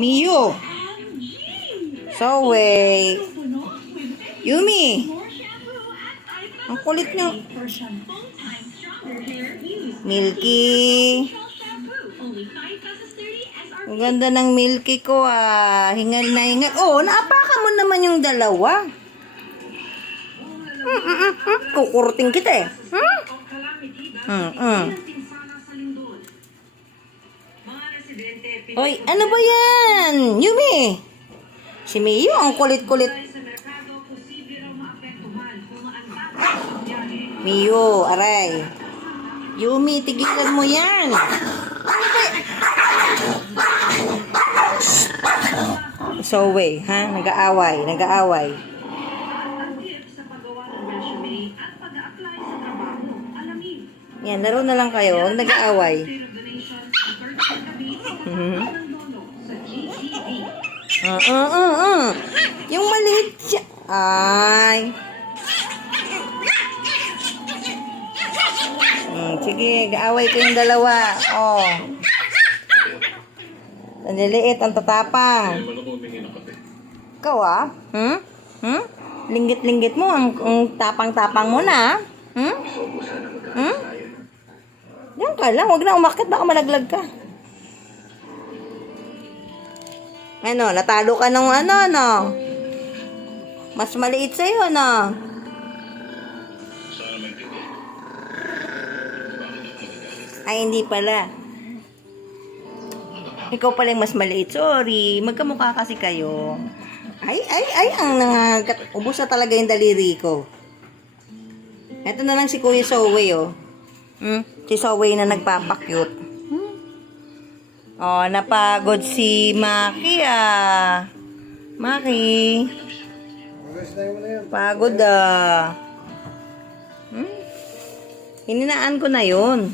Miyu. Zoe. Yumi. Ang kulit nyo. Milky. Ang ganda ng Milky ko ah. Hingal na hingal. Oh, naapakan mo naman yung dalawa. Kukurting kita eh. Hoy, ano ba yan? Yumi. Si Miyu, ang kulit-kulit. Miyu, aray. Yumi, tigilan mo yan. Ano ba? Zoe, ha? Nag-aaway. Yan, laro na lang kayo. Huwag nag-aaway. Yung maliit siya. Ay. Sige, gaaway ko yung dalawa. Oh. Ang liliit, ang tatapang. Ikaw ah? Linggit-linggit mo, ang tapang-tapang mo na. Yan ka lang, huwag na umakit, baka malaglag ka. Ano, natalo ka ng ano. Mas maliit sa'yo, no? Ay, hindi pala. Ikaw pala yung mas maliit. Sorry, magkamukha kasi kayo. Ay, ang ubos na talaga yung daliri ko. Ito na lang si Kuya Zoe, oh. Si Zoe na nagpapakyut. Oh, napagod si Maki, ah. Maki. Pagod, ah. Hininaan ko na yun.